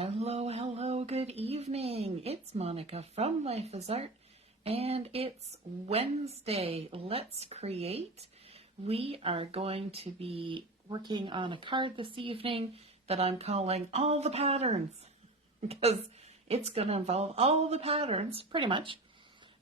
Hello, hello, good evening. It's Monica from Life is Art, and it's Wednesday. Let's create. We are going to be working on a card this evening that I'm calling All the Patterns, because it's going to involve all the patterns, pretty much,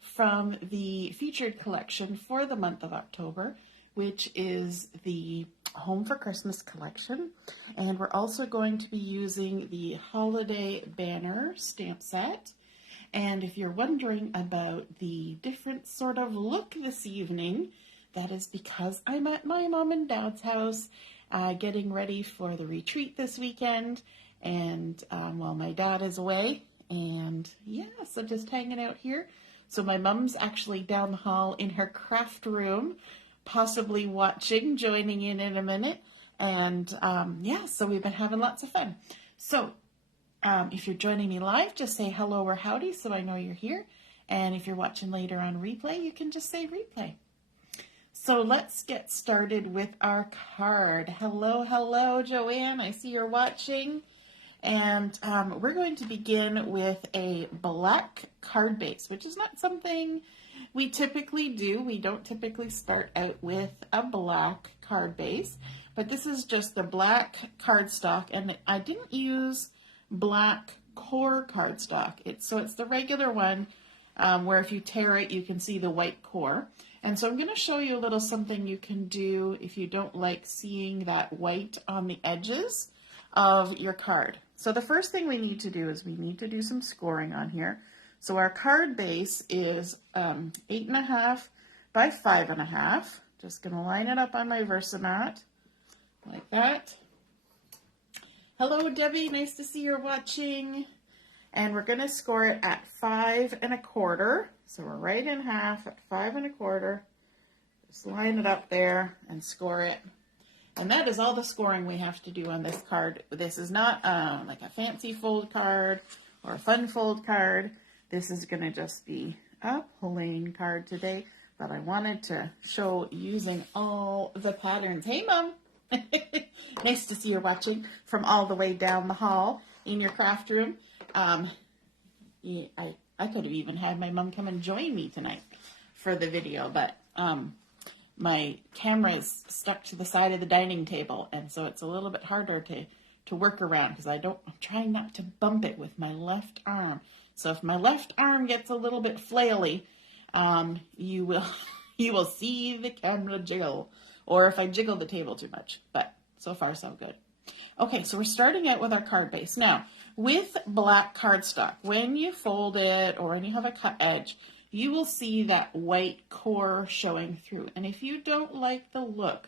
from the featured collection for the month of October, which is the Home for Christmas collection. And we're also going to be using the holiday banner stamp set. And if you're wondering about the different sort of look this evening, that is because I'm at my mom and dad's house getting ready for the retreat this weekend. And while my dad is away, and yeah, so just hanging out here. So my mom's actually down the hall in her craft room, possibly watching, joining in a minute. And yeah, so we've been having lots of fun. So if you're joining me live, just say hello or howdy so I know you're here. And if you're watching later on replay, you can just say replay. So let's get started with our card. Hello, hello, Joanne. I see you're watching. And we're going to begin with a black card base, which is not something we typically do. We don't typically start out with a black card base, but this is just the black cardstock, and I didn't use black core cardstock. It's the regular one where if you tear it, you can see the white core. And so I'm going to show you a little something you can do if you don't like seeing that white on the edges of your card. So the first thing we need to do is we need to do some scoring on here. So our card base is 8.5 by 5.5. Just going to line it up on my Versamat like that. Hello, Debbie. Nice to see you're watching. And we're going to score it at 5.25. So we're right in half at 5.25. Just line it up there and score it. And that is all the scoring we have to do on this card. This is not like a fancy fold card or a fun fold card. This is going to just be a plain card today, but I wanted to show using all the patterns. Hey, Mom! Nice to see you watching from all the way down the hall in your craft room. Yeah, I could have even had my mom come and join me tonight for the video, but my camera is stuck to the side of the dining table, and so it's a little bit harder to work around because I'm trying not to bump it with my left arm. So if my left arm gets a little bit flaily, you will see the camera jiggle, or if I jiggle the table too much. But so far so good. Okay, so we're starting out with our card base. Now, with black cardstock, when you fold it or when you have a cut edge, you will see that white core showing through. And if you don't like the look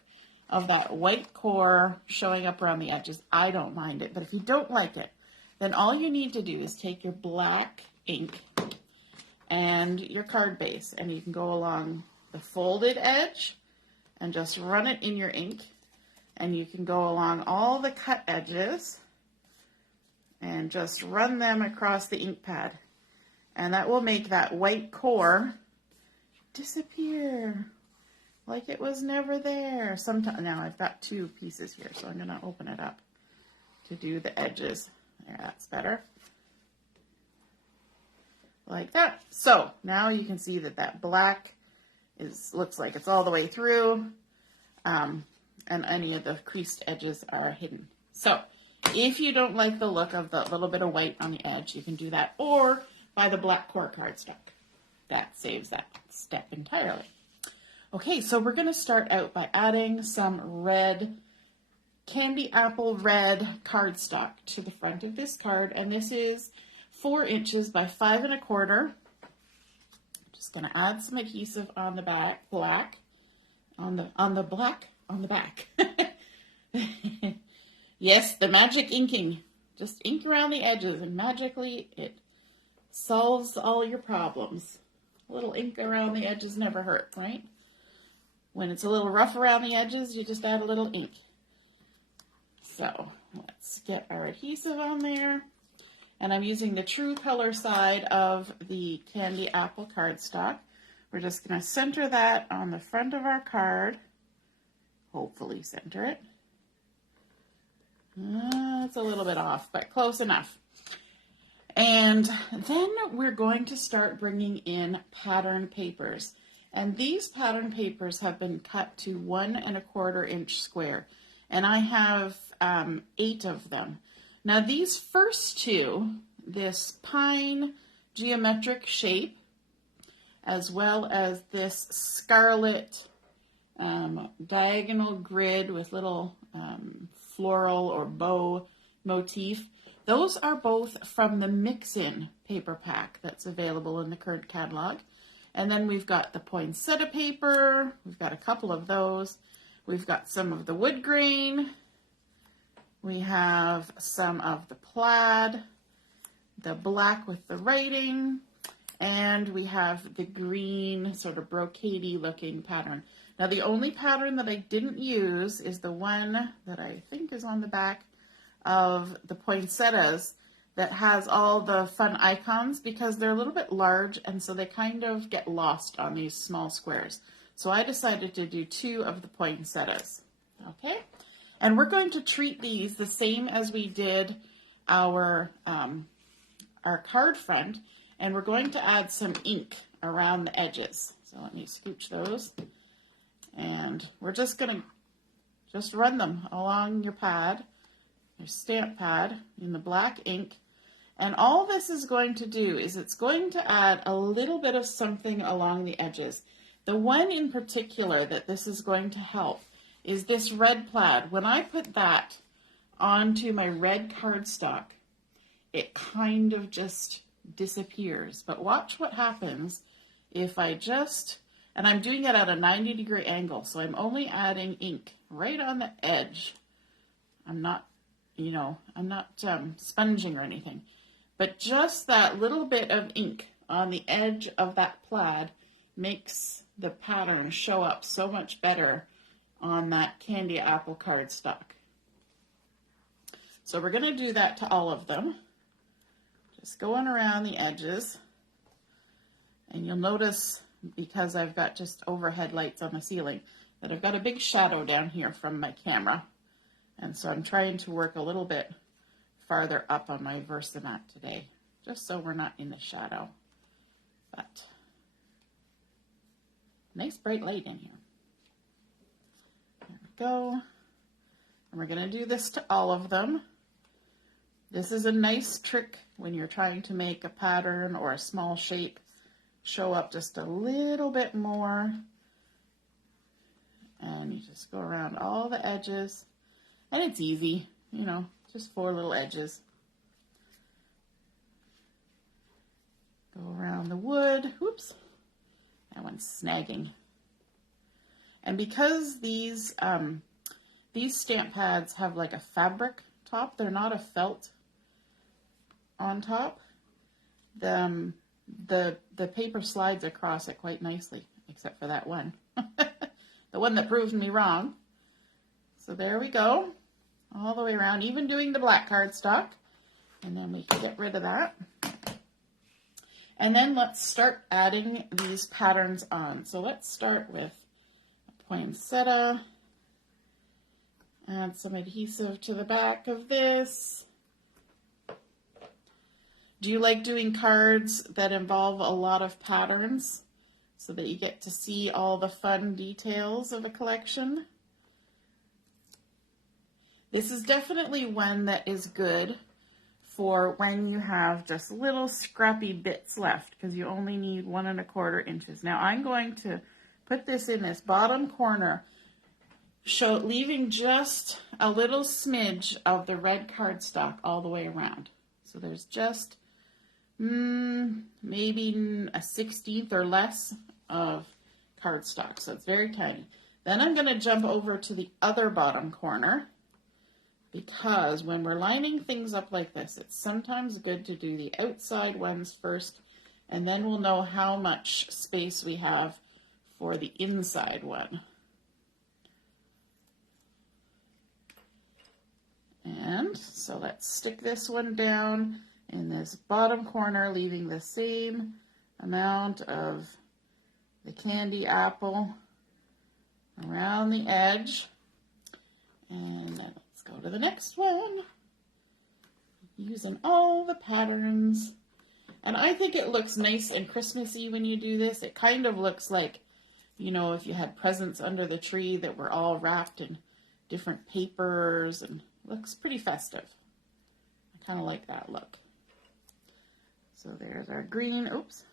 of that white core showing up around the edges, I don't mind it. But if you don't like it, then all you need to do is take your black ink and your card base, and you can go along the folded edge and just run it in your ink. And you can go along all the cut edges and just run them across the ink pad. And that will make that white core disappear like it was never there. Now I've got two pieces here, so I'm going to open it up to do the edges. There, that's better. Like that. So now you can see that black looks like it's all the way through, and any of the creased edges are hidden. So if you don't like the look of the little bit of white on the edge, you can do that, or by the black core cardstock. That saves that step entirely. Okay, so we're going to start out by adding some red, candy apple red cardstock to the front of this card, and this is 4 inches by 5.25. Just going to add some adhesive on the back, on the back. Yes, the magic inking. Just ink around the edges, and magically it solves all your problems. A little ink around the edges never hurt, right? When it's a little rough around the edges, you just add a little ink. So let's get our adhesive on there. And I'm using the true color side of the candy apple cardstock. We're just going to center that on the front of our card. Hopefully center it. It's a little bit off, but close enough. And then we're going to start bringing in pattern papers. And these pattern papers have been cut to 1¼ inch square. And I have 8 of them. Now these first two, this pine geometric shape, as well as this scarlet diagonal grid with little floral or bow motif, those are both from the mix-in paper pack that's available in the current catalog. And then we've got the poinsettia paper, we've got a couple of those, we've got some of the wood grain, we have some of the plaid, the black with the writing, and we have the green sort of brocadey looking pattern. Now the only pattern that I didn't use is the one that I think is on the back of the poinsettias that has all the fun icons, because they're a little bit large and so they kind of get lost on these small squares. So I decided to do 2 of the poinsettias. Okay, and we're going to treat these the same as we did our card front, and we're going to add some ink around the edges. So let me scooch those, and we're just going to run them along your pad, your stamp pad, in the black ink. And all this is going to do is it's going to add a little bit of something along the edges. The one in particular that this is going to help is this red plaid. When I put that onto my red cardstock, it kind of just disappears. But watch what happens if I just, and I'm doing it at a 90-degree angle, so I'm only adding ink right on the edge. I'm not sponging or anything, but just that little bit of ink on the edge of that plaid makes the pattern show up so much better on that candy apple cardstock. So we're going to do that to all of them. Just going around the edges, and you'll notice, because I've got just overhead lights on the ceiling, that I've got a big shadow down here from my camera. And so I'm trying to work a little bit farther up on my Versamat today, just so we're not in the shadow. But nice bright light in here. There we go. And we're going to do this to all of them. This is a nice trick when you're trying to make a pattern or a small shape show up just a little bit more. And you just go around all the edges. And it's easy, just 4 little edges. Go around the wood. Oops, that one's snagging. And because these stamp pads have like a fabric top, they're not a felt on top, the paper slides across it quite nicely, except for that one. The one that proved me wrong. So there we go, all the way around, even doing the black cardstock. And then we can get rid of that. And then let's start adding these patterns on. So let's start with a poinsettia. Add some adhesive to the back of this. Do you like doing cards that involve a lot of patterns so that you get to see all the fun details of a collection? This is definitely one that is good for when you have just little scrappy bits left, because you only need 1¼ inches. Now I'm going to put this in this bottom corner, leaving just a little smidge of the red cardstock all the way around. So there's just maybe a 1/16 or less of cardstock, so it's very tiny. Then I'm going to jump over to the other bottom corner, because when we're lining things up like this, it's sometimes good to do the outside ones first, and then we'll know how much space we have for the inside one. And so let's stick this one down in this bottom corner, leaving the same amount of the candy apple around the edge. And then let's go to the next one. using all the patterns. And I think it looks nice and Christmassy when you do this. It kind of looks like, you know, if you had presents under the tree that were all wrapped in different papers, and looks pretty festive. I kind of like that look. So there's our green, oops.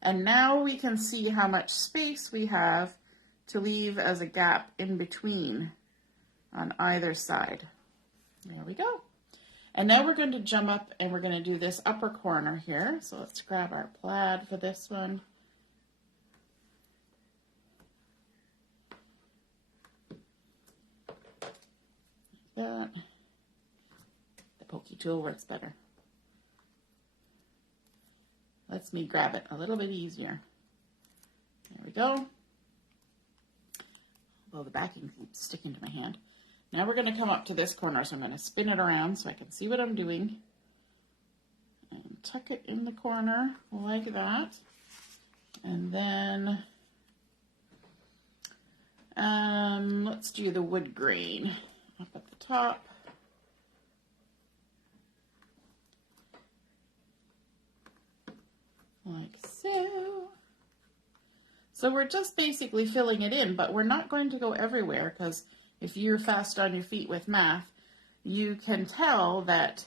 And now we can see how much space we have to leave as a gap in between on either side. There we go. And now we're going to jump up and we're going to do this upper corner here. So let's grab our plaid for this one. Like that. The pokey tool works better. Lets me grab it a little bit easier. There we go. Although the backing keeps sticking to my hand. Now we're going to come up to this corner, so I'm going to spin it around so I can see what I'm doing. And tuck it in the corner like that. And then let's do the wood grain up at the top. Like so. So we're just basically filling it in, but we're not going to go everywhere, because if you're fast on your feet with math, you can tell that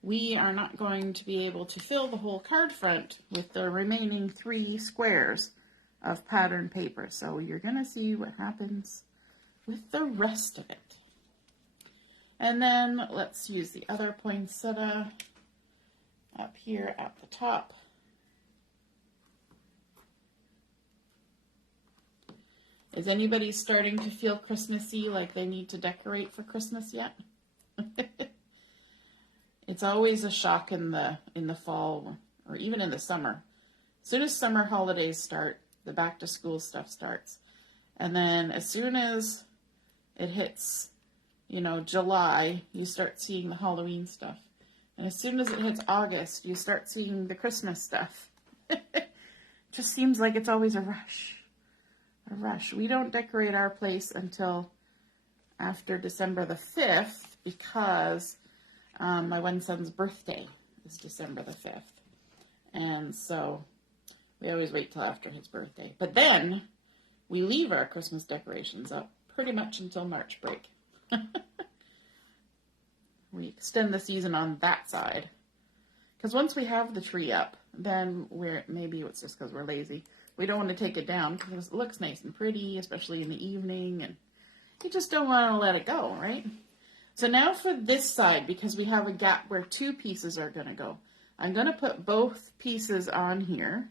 we are not going to be able to fill the whole card front with the remaining 3 squares of pattern paper. So you're going to see what happens with the rest of it. And then let's use the other poinsettia up here at the top. Is anybody starting to feel Christmassy, like they need to decorate for Christmas yet? It's always a shock in the fall, or even in the summer. As soon as summer holidays start, the back to school stuff starts. And then as soon as it hits, you know, July, you start seeing the Halloween stuff. And as soon as it hits August, you start seeing the Christmas stuff. It just seems like it's always a rush. A rush. We don't decorate our place until after December the 5th, because my one son's birthday is December the 5th. And so we always wait till after his birthday. But then we leave our Christmas decorations up pretty much until March break. We extend the season on that side. Because once we have the tree up, then maybe it's just because we're lazy. We don't want to take it down because it looks nice and pretty, especially in the evening, and you just don't want to let it go, right? So now for this side, because we have a gap where 2 pieces are going to go, I'm going to put both pieces on here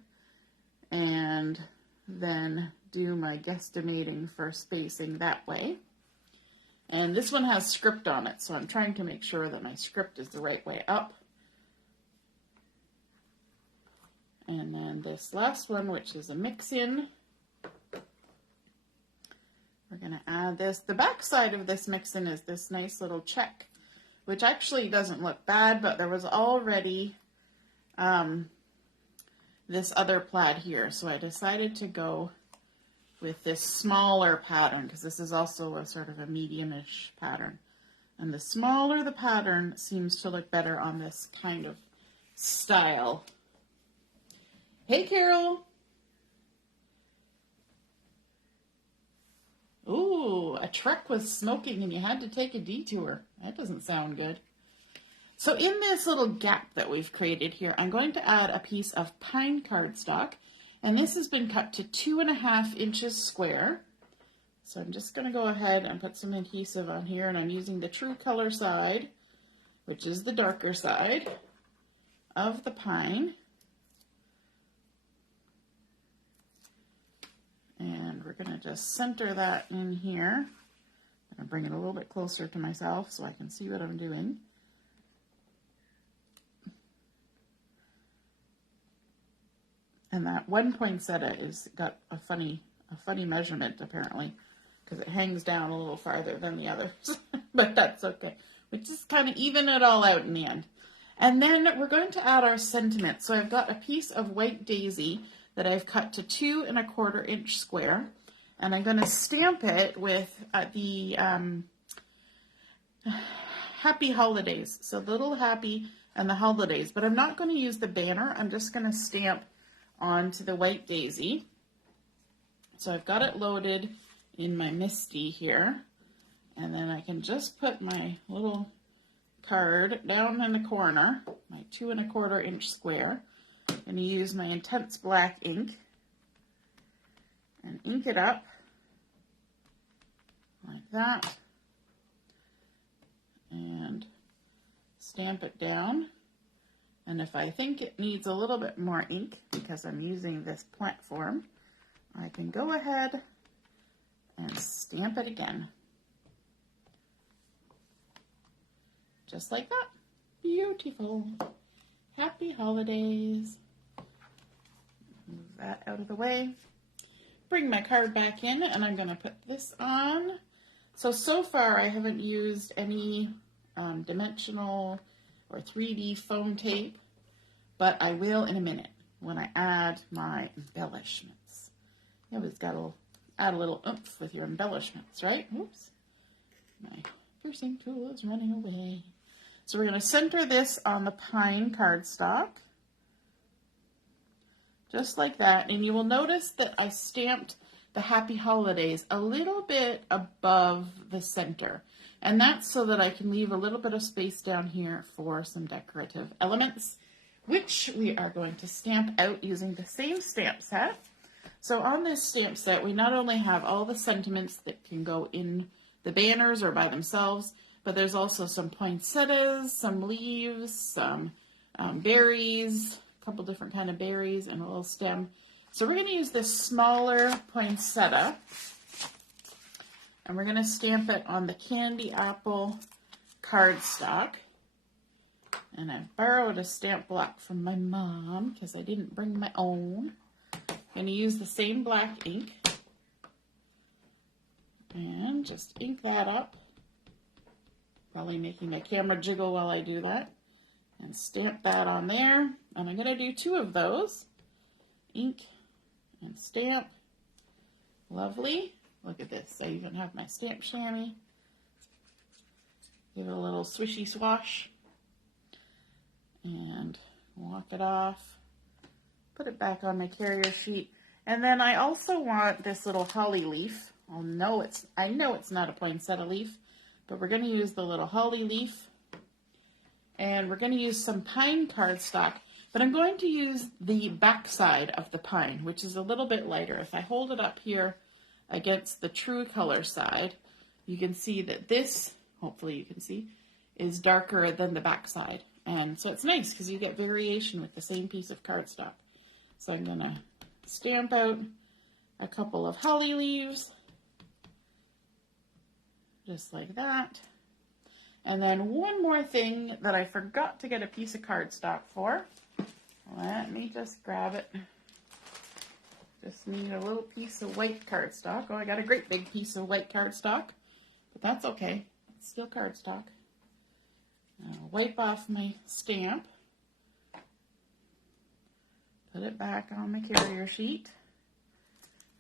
and then do my guesstimating for spacing that way. And this one has script on it, so I'm trying to make sure that my script is the right way up. And then this last one, which is a mix-in, we're going to add this. The back side of this mix-in is this nice little check, which actually doesn't look bad, but there was already this other plaid here. So I decided to go with this smaller pattern, because this is also a sort of a medium-ish pattern. And the smaller the pattern seems to look better on this kind of style. Hey, Carol. Ooh, a truck was smoking and you had to take a detour. That doesn't sound good. So in this little gap that we've created here, I'm going to add a piece of pine cardstock. And this has been cut to 2.5 inches square. So I'm just going to go ahead and put some adhesive on here. And I'm using the true color side, which is the darker side of the pine. And we're going to just center that in here. I'm going to bring it a little bit closer to myself so I can see what I'm doing. And that one poinsettia is got a funny measurement apparently, because it hangs down a little farther than the others. But that's okay. We just kind of even it all out in the end. And then we're going to add our sentiment. So I've got a piece of white daisy that I've cut to 2.25 inch square, and I'm going to stamp it with the happy holidays. So little happy and the holidays. But I'm not going to use the banner. I'm just going to stamp onto the white daisy. So I've got it loaded in my MISTI here. And then I can just put my little card down in the corner, my 2 1/4 inch square. I'm going to use my intense black ink and ink it up like that and stamp it down. And if I think it needs a little bit more ink because I'm using this platform, I can go ahead and stamp it again. Just like that. Beautiful. Happy holidays. Move that out of the way. Bring my card back in, and I'm going to put this on. So far I haven't used any dimensional or 3D foam tape, but I will in a minute when I add my embellishments. You always got to add a little oomph with your embellishments, right? Oops. My piercing tool is running away. So we're going to center this on the pine cardstock, just like that. And you will notice that I stamped the happy holidays a little bit above the center. And that's so that I can leave a little bit of space down here for some decorative elements, which we are going to stamp out using the same stamp set. So on this stamp set, we not only have all the sentiments that can go in the banners or by themselves, but there's also some poinsettias, some leaves, some berries, a couple different kind of berries, and a little stem. So we're going to use this smaller poinsettia, and we're going to stamp it on the candy apple cardstock. And I borrowed a stamp block from my mom because I didn't bring my own. I'm going to use the same black ink and just ink that up. Probably making my camera jiggle while I do that. And stamp that on there. And I'm going to do 2 of those. Ink and stamp. Lovely. Look at this. I even have my stamp chamois. Give it a little swishy swash. And walk it off. Put it back on my carrier sheet. And then I also want this little holly leaf. I know it's not a poinsettia leaf, but we're going to use the little holly leaf, and we're going to use some pine cardstock, but I'm going to use the back side of the pine, which is a little bit lighter. If I hold it up here against the true color side, you can see that this, hopefully you can see, is darker than the back side. And so it's nice because you get variation with the same piece of cardstock. So I'm going to stamp out a couple of holly leaves, just like that. And then one more thing that I forgot to get a piece of cardstock for. Let me just grab it. Just need a little piece of white cardstock. Oh, I got a great big piece of white cardstock, but that's okay. It's still cardstock. I'll wipe off my stamp. Put it back on the carrier sheet.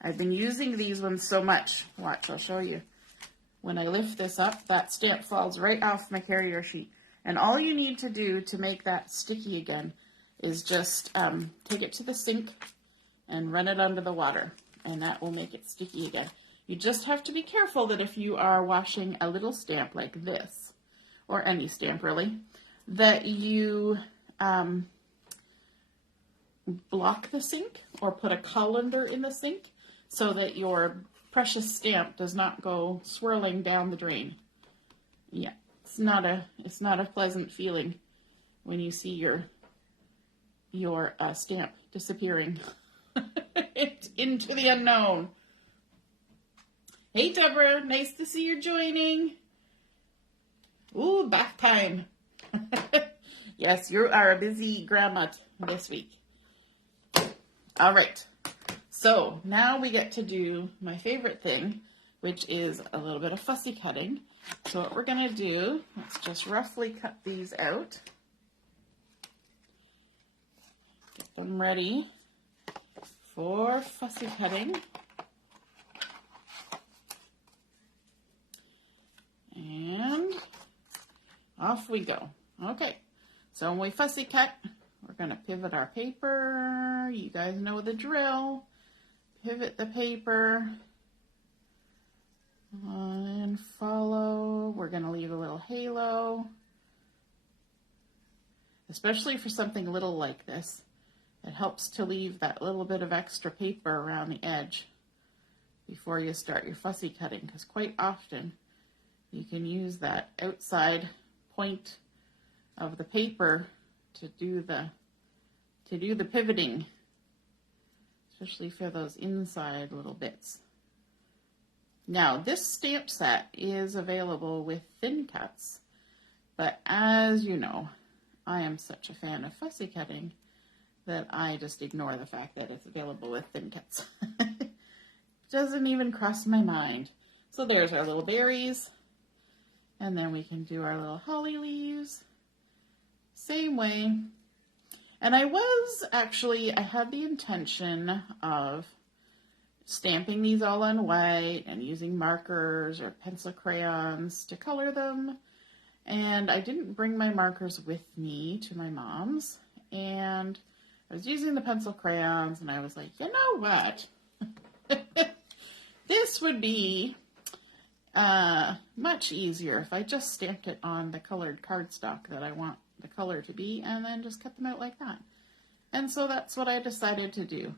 I've been using these ones so much. Watch, I'll show you. When I lift this up, that stamp falls right off my carrier sheet. And all you need to do to make that sticky again is just take it to the sink and run it under the water. And that will make it sticky again. You just have to be careful that if you are washing a little stamp like this, or any stamp really, that you block the sink or put a colander in the sink so that your precious stamp does not go swirling down the drain. Yeah, it's not a pleasant feeling when you see your stamp disappearing into the unknown. Hey Deborah, nice to see you joining. Ooh, bath time. Yes, you are a busy grandma this week. All right. So now we get to do my favorite thing, which is a little bit of fussy cutting. So what we're going to do, let's just roughly cut these out. Get them ready for fussy cutting. And off we go. Okay, so when we fussy cut, we're going to pivot our paper. You guys know the drill. Pivot the paper and follow. We're going to leave a little halo, especially for something little like this. It helps to leave that little bit of extra paper around the edge before you start your fussy cutting, because quite often you can use that outside point of the paper to do the pivoting, especially for those inside little bits. Now, this stamp set is available with thin cuts, but as you know, I am such a fan of fussy cutting that I just ignore the fact that it's available with thin cuts. Doesn't even cross my mind. So there's our little berries, and then we can do our little holly leaves. Same way. And I had the intention of stamping these all on white and using markers or pencil crayons to color them. And I didn't bring my markers with me to my mom's. And I was using the pencil crayons, and I was like, you know what? This would be much easier if I just stamped it on the colored cardstock that I want the color to be, and then just cut them out like that. And so that's what I decided to do.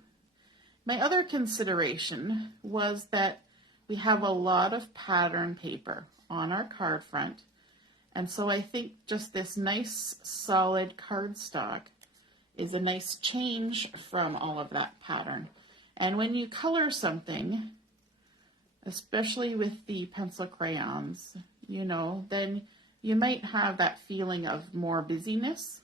My other consideration was that we have a lot of pattern paper on our card front, and so I think just this nice solid cardstock is a nice change from all of that pattern. And when you color something, especially with the pencil crayons, then you might have that feeling of more busyness.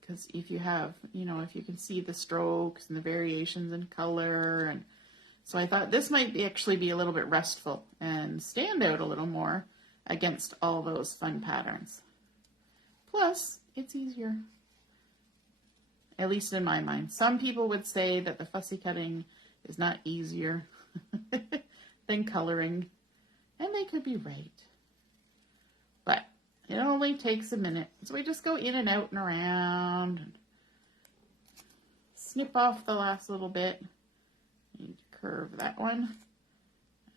Because if you have, if you can see the strokes and the variations in color, and so I thought this might actually be a little bit restful and stand out a little more against all those fun patterns. Plus, it's easier. At least in my mind. Some people would say that the fussy cutting is not easier than coloring, and they could be right. But it only takes a minute. So we just go in and out and around and snip off the last little bit. You need to curve that one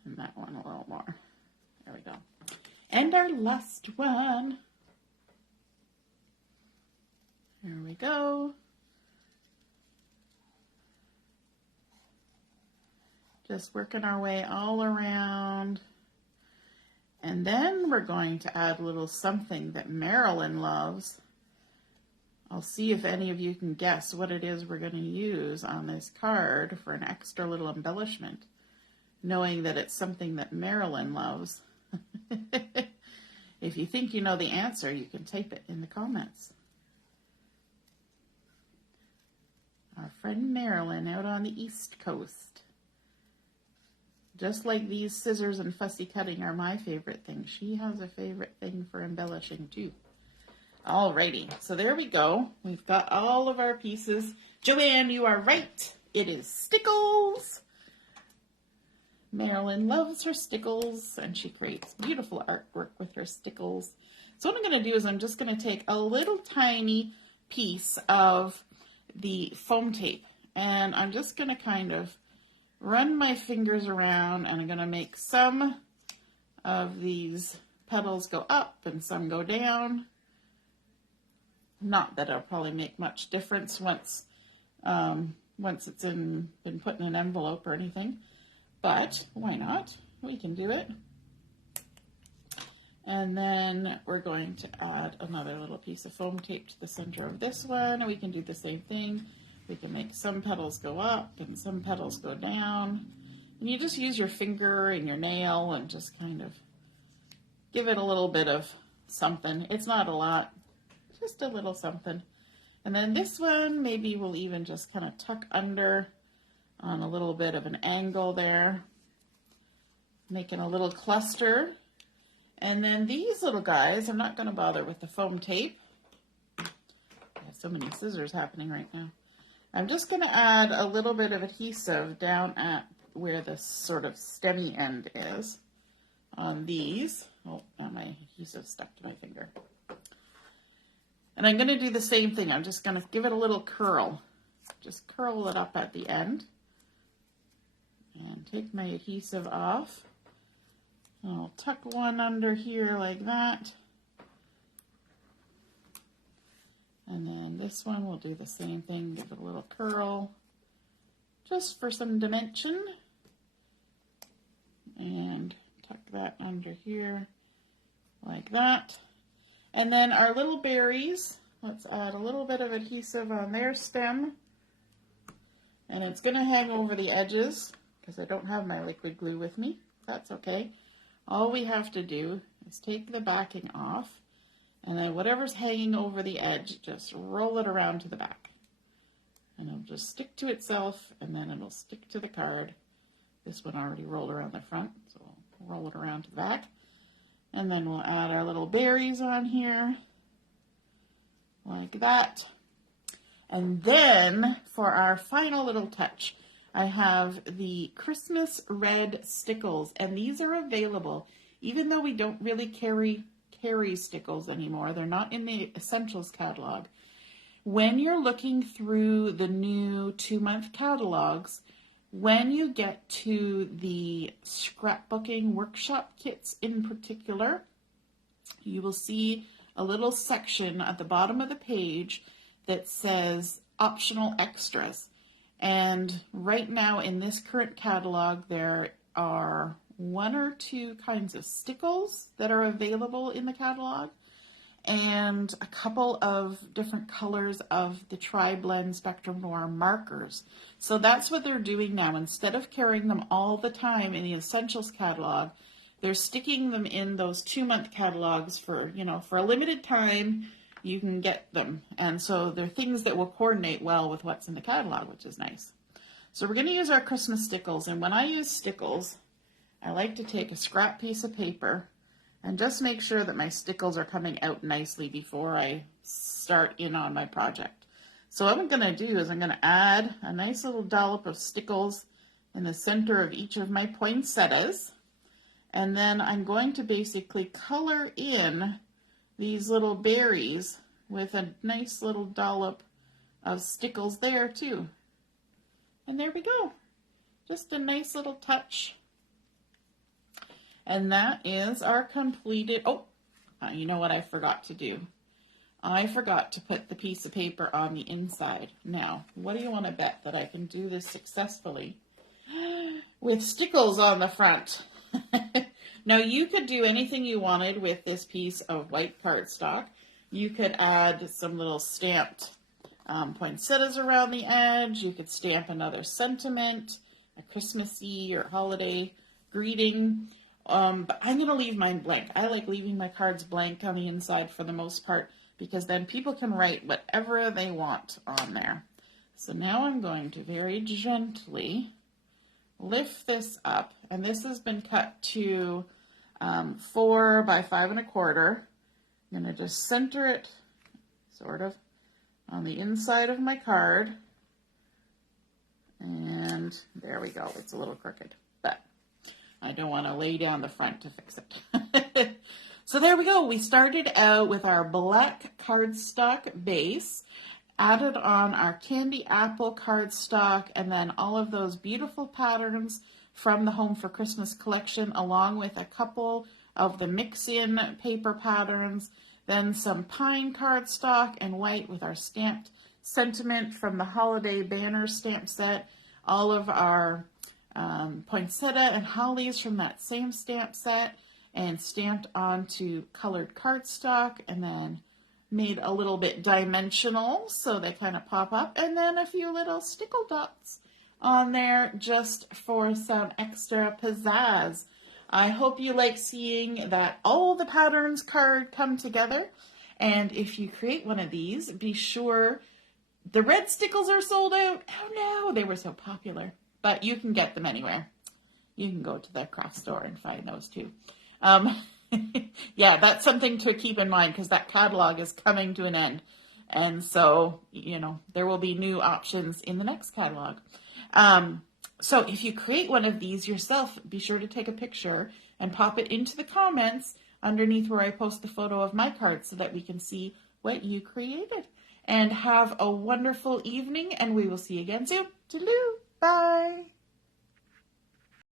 and that one a little more. There we go. And our last one. There we go. Just working our way all around. And then we're going to add a little something that Marilyn loves. I'll see if any of you can guess what it is we're going to use on this card for an extra little embellishment, knowing that it's something that Marilyn loves. If you think you know the answer, you can type it in the comments. Our friend Marilyn out on the East Coast. Just like these scissors and fussy cutting are my favorite thing, she has a favorite thing for embellishing too. Alrighty, so there we go. We've got all of our pieces. Joanne, you are right. It is stickles. Marilyn loves her stickles, and she creates beautiful artwork with her stickles. So what I'm going to do is I'm just going to take a little tiny piece of the foam tape, and I'm just going to kind of run my fingers around, and I'm going to make some of these petals go up and some go down. Not that it'll probably make much difference once it's been put in an envelope or anything, but why not? We can do it. And then we're going to add another little piece of foam tape to the center of this one, and we can do the same thing. We can make some petals go up and some petals go down. And you just use your finger and your nail and just kind of give it a little bit of something. It's not a lot, just a little something. And then this one, maybe we'll even just kind of tuck under on a little bit of an angle there, making a little cluster. And then these little guys, I'm not going to bother with the foam tape. I have so many scissors happening right now. I'm just going to add a little bit of adhesive down at where the sort of stemmy end is on these. Oh, and my adhesive stuck to my finger. And I'm going to do the same thing. I'm just going to give it a little curl. Just curl it up at the end. And take my adhesive off. I'll tuck one under here like that. And then this one we'll do the same thing, give it a little curl, just for some dimension. And tuck that under here like that. And then our little berries, let's add a little bit of adhesive on their stem. And it's going to hang over the edges because I don't have my liquid glue with me. That's okay. All we have to do is take the backing off, and then whatever's hanging over the edge, just roll it around to the back. And it'll just stick to itself, and then it'll stick to the card. This one already rolled around the front, so we'll roll it around to the back. And then we'll add our little berries on here, like that. And then, for our final little touch, I have the Christmas Red Stickles, and these are available, even though we don't really carry stickles anymore. They're not in the Essentials catalog. When you're looking through the new 2-month catalogs, when you get to the scrapbooking workshop kits in particular, you will see a little section at the bottom of the page that says optional extras. And right now in this current catalog, there are 1 or 2 kinds of stickles that are available in the catalog, and a couple of different colors of the Tri-Blend Spectrum Noir markers. So that's what they're doing now. Instead of carrying them all the time in the Essentials catalog, they're sticking them in those 2-month catalogs for, for a limited time. You can get them. And so they're things that will coordinate well with what's in the catalog, which is nice. So we're going to use our Christmas stickles. And when I use stickles, I like to take a scrap piece of paper and just make sure that my stickles are coming out nicely before I start in on my project. So what I'm going to do is I'm going to add a nice little dollop of stickles in the center of each of my poinsettias. And then I'm going to basically color in these little berries with a nice little dollop of stickles there too. And there we go. Just a nice little touch. And that is our completed, you know what I forgot to do? I forgot to put the piece of paper on the inside. Now, what do you want to bet that I can do this successfully with stickles on the front? Now, you could do anything you wanted with this piece of white cardstock. You could add some little stamped poinsettias around the edge. You could stamp another sentiment, a Christmassy or holiday greeting. But I'm going to leave mine blank. I like leaving my cards blank on the inside for the most part, because then people can write whatever they want on there. So now I'm going to very gently lift this up, and this has been cut to 4 by 5 1/4. I'm going to just center it sort of on the inside of my card, and there we go. It's a little crooked, but I don't want to lay down the front to fix it. So there we go. We started out with our black cardstock base, added on our candy apple cardstock, and then all of those beautiful patterns from the Home for Christmas collection, along with a couple of the mix-in paper patterns, then some pine cardstock and white with our stamped sentiment from the holiday banner stamp set, all of our poinsettia and hollies from that same stamp set, and stamped onto colored cardstock, and then made a little bit dimensional so they kind of pop up, and then a few little stickle dots on there just for some extra pizzazz. I hope you like seeing that all the patterns card come together, and if you create one of these, be sure the red stickles are sold out. Oh no, they were so popular, but you can get them anywhere. You can go to the craft store and find those too. Yeah, that's something to keep in mind, because that catalog is coming to an end. And so, there will be new options in the next catalog. So if you create one of these yourself, be sure to take a picture and pop it into the comments underneath where I post the photo of my card so that we can see what you created. And have a wonderful evening, and we will see you again soon. Toodaloo! Bye!